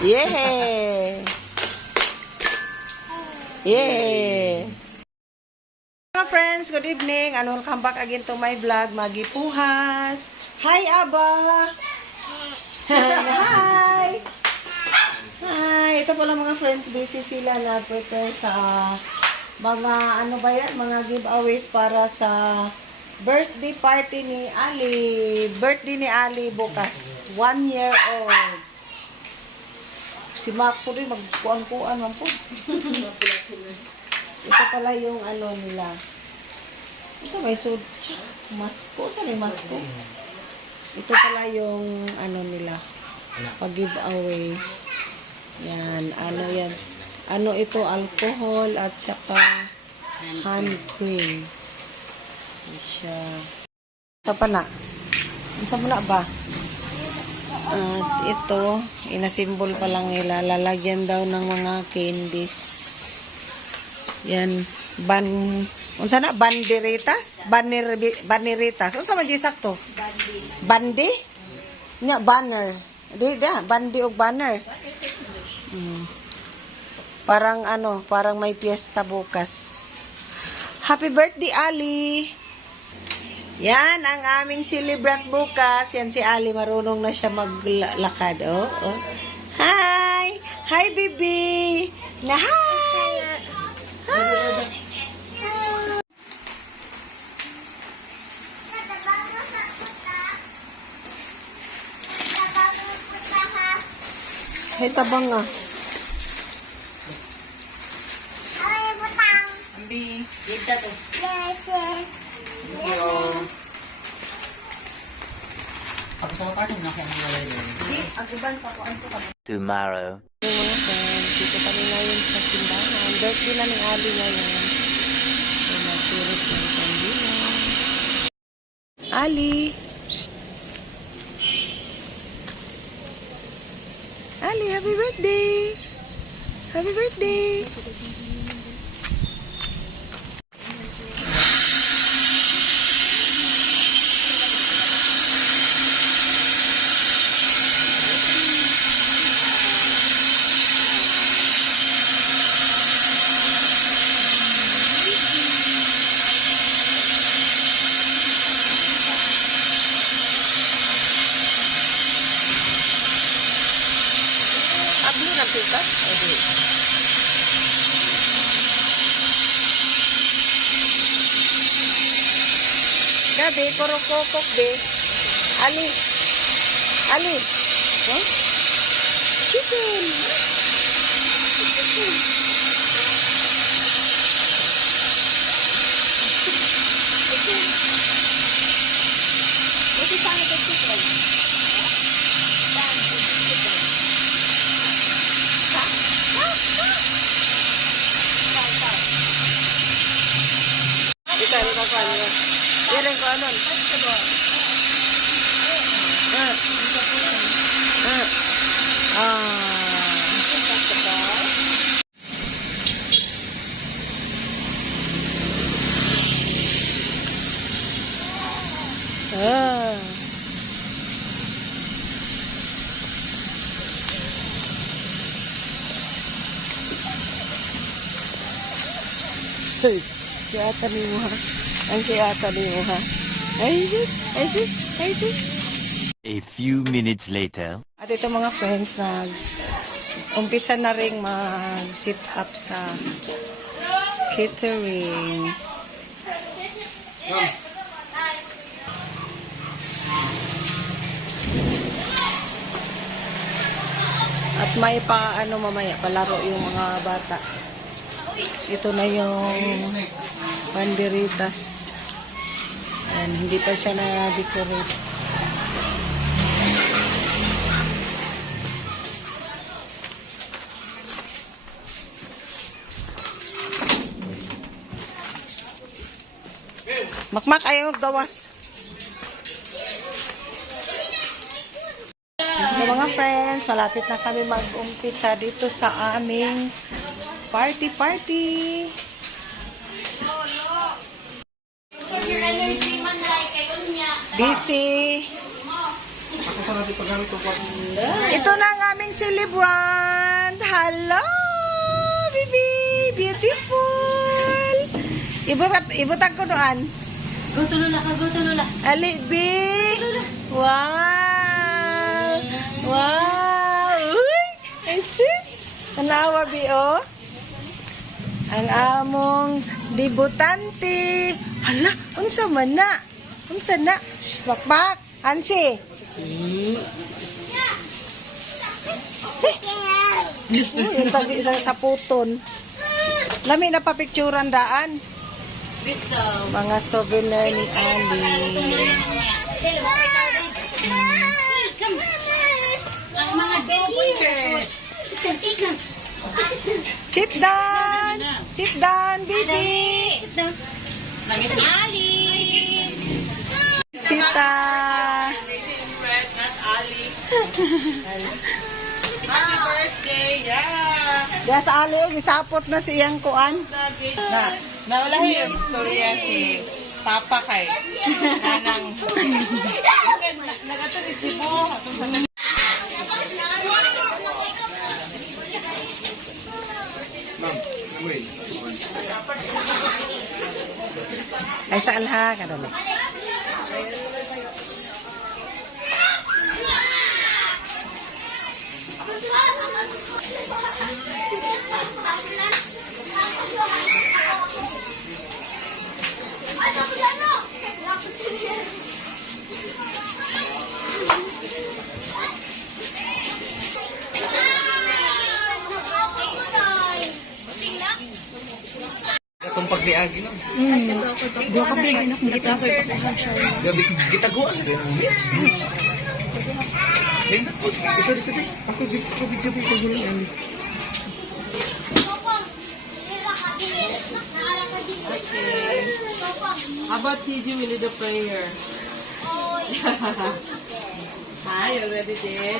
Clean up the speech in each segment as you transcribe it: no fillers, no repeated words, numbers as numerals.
Yeah! Yeah! Mga friends, good evening. Welcome back again to my vlog, Maggie Puhas. Hi, Aba! Hi! Hi! Ito pala mga friends, busy sila na prepare sa mga mga giveaways para sa birthday party ni Ali. Birthday ni Ali bukas. 1 year old. Si Mac po rin, magkuan-kuan man po. Ito pala yung nila. Isa may masko. Isa may masko. Ito pala yung nila. Pag-giveaway. Yan. Yan. Ito, alcohol at saka hand cream. Siya. Saan pa na? Saan na ba? At ito, inasimbol pa lang nila. Lalagyan daw ng mga candies. Yan. Unsa na? Banderitas? Baneritas. Unsa man di sakto? Bandi? Nya, banner. Di da, bandi o banner. Parang may piyesta bukas. Happy birthday, Ali! Yan, ang aming celebrant bukas. Yan si Ali, marunong na siya maglakad. Oh. Hi! Hi, baby! Na hi! Hi! Hey, tabang nga. Ambi. Dito to. Yes, sir. Ako sa party na ako Tomorrow. Mga friends, dito kami ngayon sa simbahan. Birthday na ni Ali ngayon. So, nagsurot ng kandila. Ali! Psst. Ali, happy birthday! Happy birthday! Abli ng pitas? Edi. Gabi, puro kokok, be. Ali. Ali. Huh? Chicken. Chicken. Chicken. What is that? Chicken. Ikan makan ya. Ikan ko anon. Hey, kaya ni mo ha. Ang kaya ni mo ha. Ay sis. A few minutes later. At ito mga friends, umpisa na rin mag-sit up sa catering. At may mamaya, palaro yung mga bata. Ito na yung banderitas. Ayan, hindi pa siya na-decorate. Makmak, ayaw gawas. Mga friends, malapit na kami mag-umpisa dito sa aming party. Busy. Ito na ang aming celebrant. Hello, baby. Beautiful. Ibutang ko doon. Go tulula. Ali, B. Wow. Wow. Uy, ay sis. Tanawa, B, oh. Ang among debutante. Hala, unsa man na? Unsa na? Shh, bakbak. Hansi. Yung tabi sa puton. Lami na papicturan daan. Mga souvenir ni Ali. Ang mga baby. Sit down. Sit down, baby. Ali. Sita. Happy birthday, yeah! Diya sa Ali, gisapot na si iyang kuan. Naulahi yung istorya si Papa kay Nanang. Nagatuloy si Bo. Ay, saan ha? Kadali. Itong pagdiagi no. Dua ka pinag kita ko ipakuha siya. Gabi kita ko ang ganyan. Ito. Ako video ko gulo. How about CG will lead the prayer? Hi, you already did?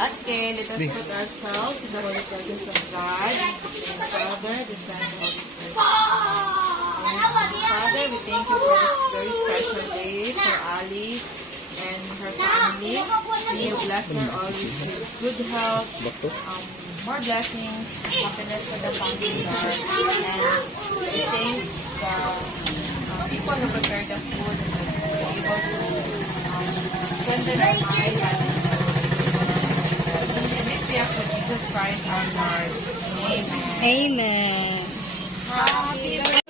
Okay, let us put ourselves in the holy presence of God. The Father, the Son, and the Holy Spirit. Father, we thank you for this very special day for Ali and her family. May you bless her always with good health, more blessings, happiness for the family, Lord. And we thank the people who prepared the food and were able to strengthen our mind and in this we ask for Jesus Christ our Lord. Amen. Amen.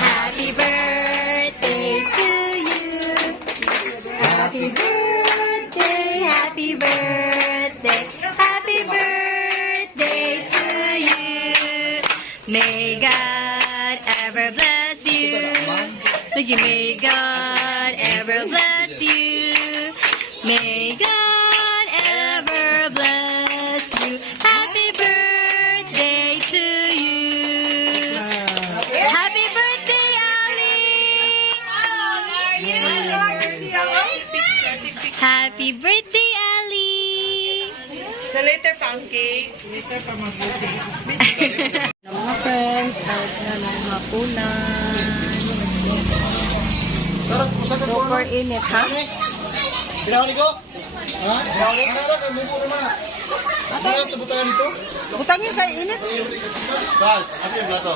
Happy birthday to you. Happy birthday, happy birthday, happy birthday to you. May God ever bless you. May God ever bless you. May God ever bless you. Happy birthday to you. Happy birthday, Ali! Happy birthday, Ali! So later pound cake, later pa mag-blessing. Mga friends, start na ng hapunan. Super init, ha? Binawali ko? Ha? Binawali ko? Buburo na. Ano ito butayan dito? Butangin kay init. Bal, ano yung plato?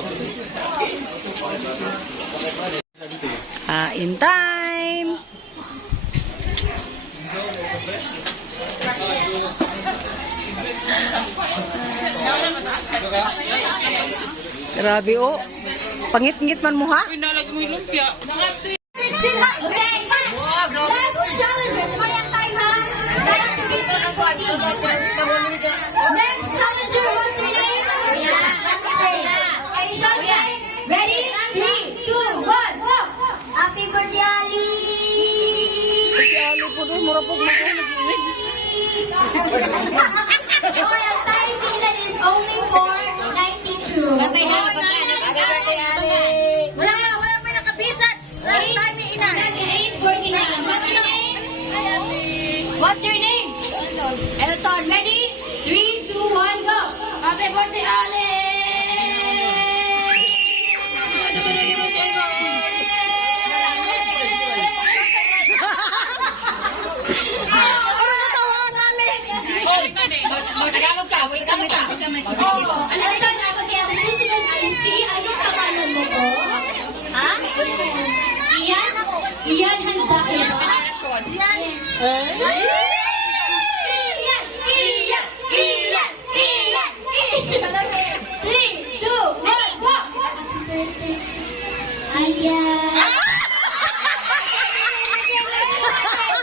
In time. Grabe, oh. Pangit-ngit man mo, ha? Pinalag mo yung lumpia. Ready? 3, 2, 1, go! Happy birthday, Ali! Si Ali po doon, mura po mag-ulit. Royal time season is only 4:92. Happy birthday, Ali! Wala pa nakabisat. Royal time ni Ina. 8:49. What's your name? Elton. Ready? 3, 2, 1, go! Happy birthday, Ali! Oh, alam ito na ako kaya ang susunod ay si, ano pangalan mo po? Ha? Iyan? Iyan, handa ka na ba? Iyan! Iyan! Iyan! Iyan! Iyan! 3, 2, 1, go! Ayan!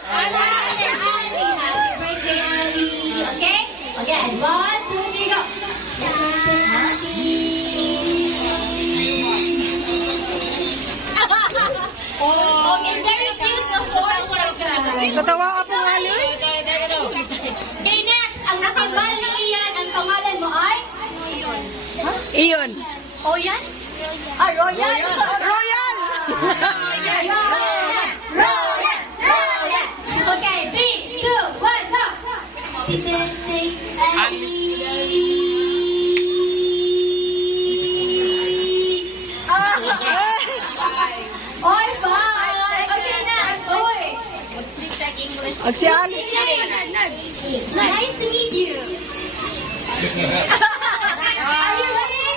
Happy birthday, Ali! Okay? Again, 1, 2, 3, go! Okay, very cute, of course. Natawa ka po nga, Ali. Okay, next. Ang nakambal ni Ian, ang pangalan mo ay? Iyon. O yan? Ah, Royal? Royal! Royal! Royal! Royal! Okay, 3, 2, 1, go! Happy birthday, Oy, bye! Okay, next. Oy! Si Ali. Nice to meet you. Are you ready?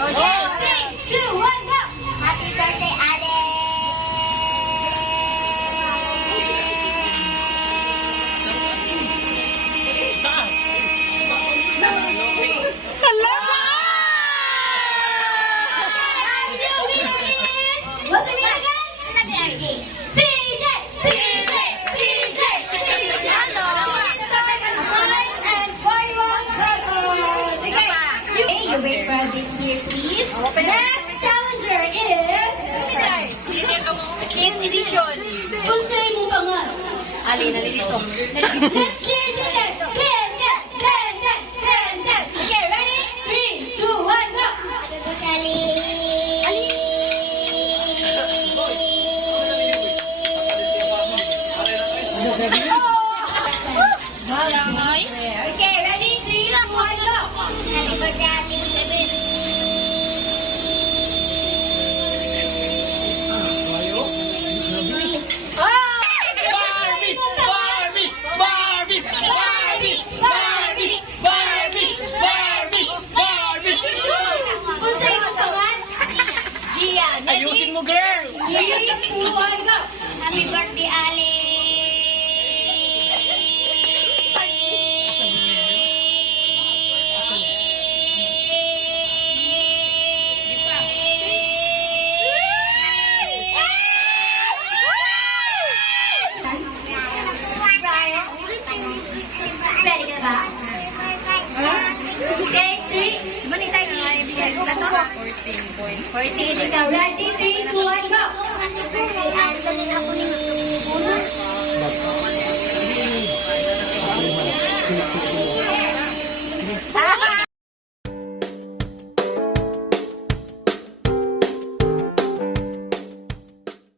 Okay, 3, 2, 1, go! Happy birthday, Ale! Hala! What's your name again? CJ! CJ! CJ! And 41 seconds. Okay, you wait for a bit here, please. Next challenger is... Kids edition. Unsay mo pangal? Ali, nalilito. Let's cheer together. Okay, ready? 3, 2, 1, go! Okay, ready? 3, 2, 1, go! Happy birthday, Barbie! Barbie! Barbie! Barbie! Barbie! Barbie! Barbie! Barbie! Unsay mo pangal? Gian. Ayusin mo, girl! 3, 2, 1, go! Happy birthday, Ali! Ready ka ba? Okay, 3. Balik tayo nga yung share. 14. Ikaw, ready? 3, 2, 1, go! Happy birthday, Ali! Dali na ako ni Puno.